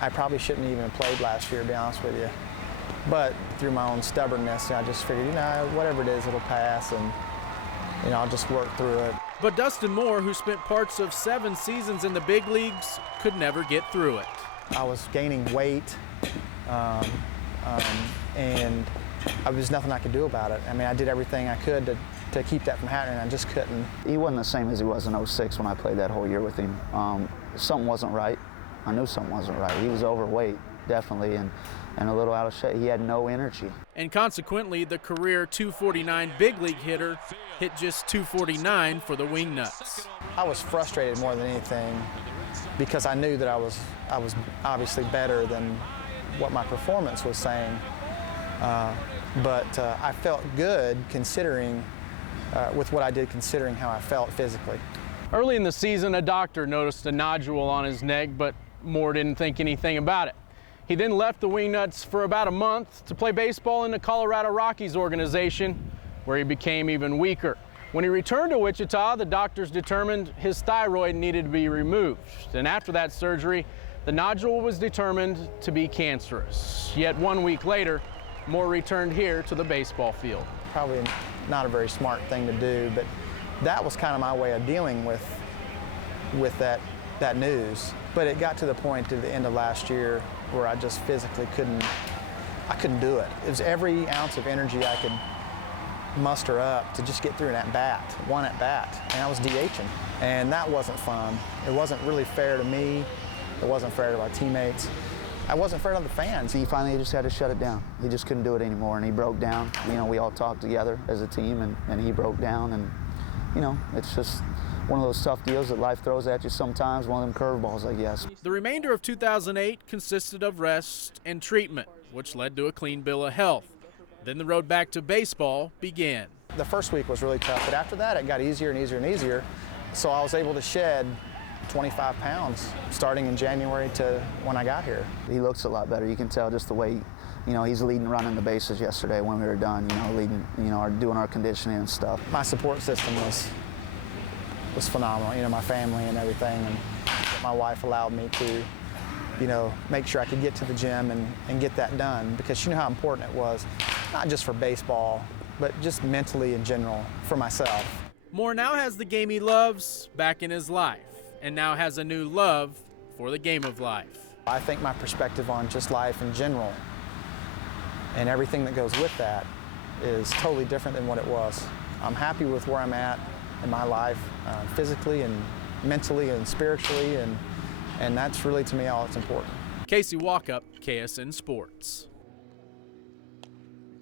I probably shouldn't even have played last year, to be honest with you. But through my own stubbornness, I just figured, whatever it is, it'll pass, and I'll just work through it. But Dustin Mohr, who spent parts of 7 seasons in the big leagues, could never get through it. I was gaining weight, and there was nothing I could do about it. I mean, I did everything I could to keep that from happening, and I just couldn't. He wasn't the same as he was in '06 when I played that whole year with him. Something wasn't right. I knew something wasn't right. He was overweight, definitely, and a little out of shape. He had no energy. And consequently, the career .249 big league hitter hit just .249 for the Wingnuts. I was frustrated more than anything because I knew that I was obviously better than what my performance was saying. But I felt good considering, with what I did, considering how I felt physically. Early in the season, a doctor noticed a nodule on his neck, but Mohr didn't think anything about it. He then left the Wingnuts for about a month to play baseball in the Colorado Rockies organization, where he became even weaker. When he returned to Wichita, the doctors determined his thyroid needed to be removed. And after that surgery, the nodule was determined to be cancerous. Yet 1 week later, Mohr returned here to the baseball field. Probably not a very smart thing to do, but that was kind of my way of dealing with that news. But it got to the point at the end of last year where I just physically couldn't do it. It was every ounce of energy I could muster up to just get through one at bat, and I was DHing. And that wasn't fun. It wasn't really fair to me. It wasn't fair to my teammates. I wasn't fair to the fans. He finally just had to shut it down. He just couldn't do it anymore, and he broke down. We all talked together as a team, and he broke down, and it's just one of those tough deals that life throws at you sometimes, one of them curveballs, I guess. The remainder of 2008 consisted of rest and treatment, which led to a clean bill of health. Then the road back to baseball began. The first week was really tough, but after that it got easier and easier and easier. So I was able to shed 25 pounds starting in January to when I got here. He looks a lot better. You can tell just the way, he's leading running the bases yesterday when we were done, leading, doing our conditioning and stuff. My support system was phenomenal, my family and everything, and my wife allowed me to, make sure I could get to the gym and get that done, because she knew how important it was, not just for baseball, but just mentally in general for myself. Mohr now has the game he loves back in his life, and now has a new love for the game of life. I think my perspective on just life in general and everything that goes with that is totally different than what it was. I'm happy with where I'm at in my life, physically and mentally and spiritually, and that's really, to me, all that's important. Walkup, KSN Sports.